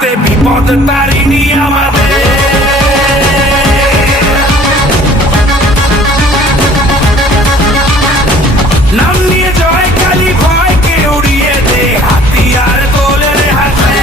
হাতে বিপদ তারিণী আমাদের। নাম নিয়ে জয় কালী ভয়কে উড়িয়ে দে, হাতিয়ার তোলে রে হাতে।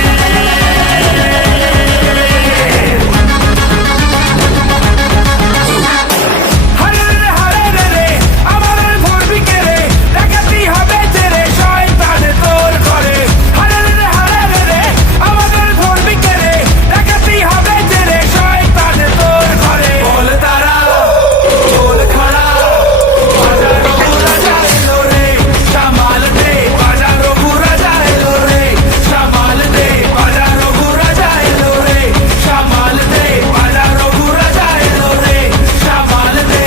হরে রে হরে রে রে আমাদের ধরবি কে রে, ডাকাতি হবে যে রে শয়তান তোর ঘরে। হরে রে হরে রে রে আমাদের ধরবি কে রে, ডাকাতি হবে যে রে শয়তান তোর ঘরে। বল তারা বল খড়া বাজারো রাজা এলো রে, সামাল দে বাজারো রাজা এলো রে, সামাল দে বাজারো রাজা এলো রে, সামাল দে বাজারো রাজা এলো রে, সামাল দে।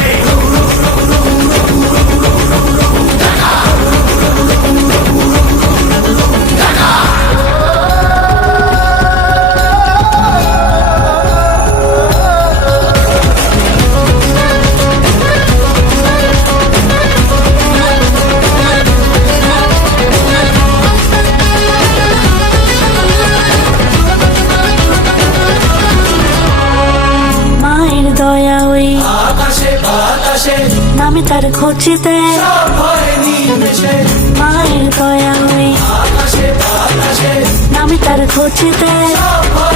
মায়ের দয়া ওই আকাশে বাতাসে নামে তার খোঁজেতে, সব হয় নিমেষে। মায়ের দয়া ওই আকাশে বাতাসে নামে তার খোঁজেতে, সব হয়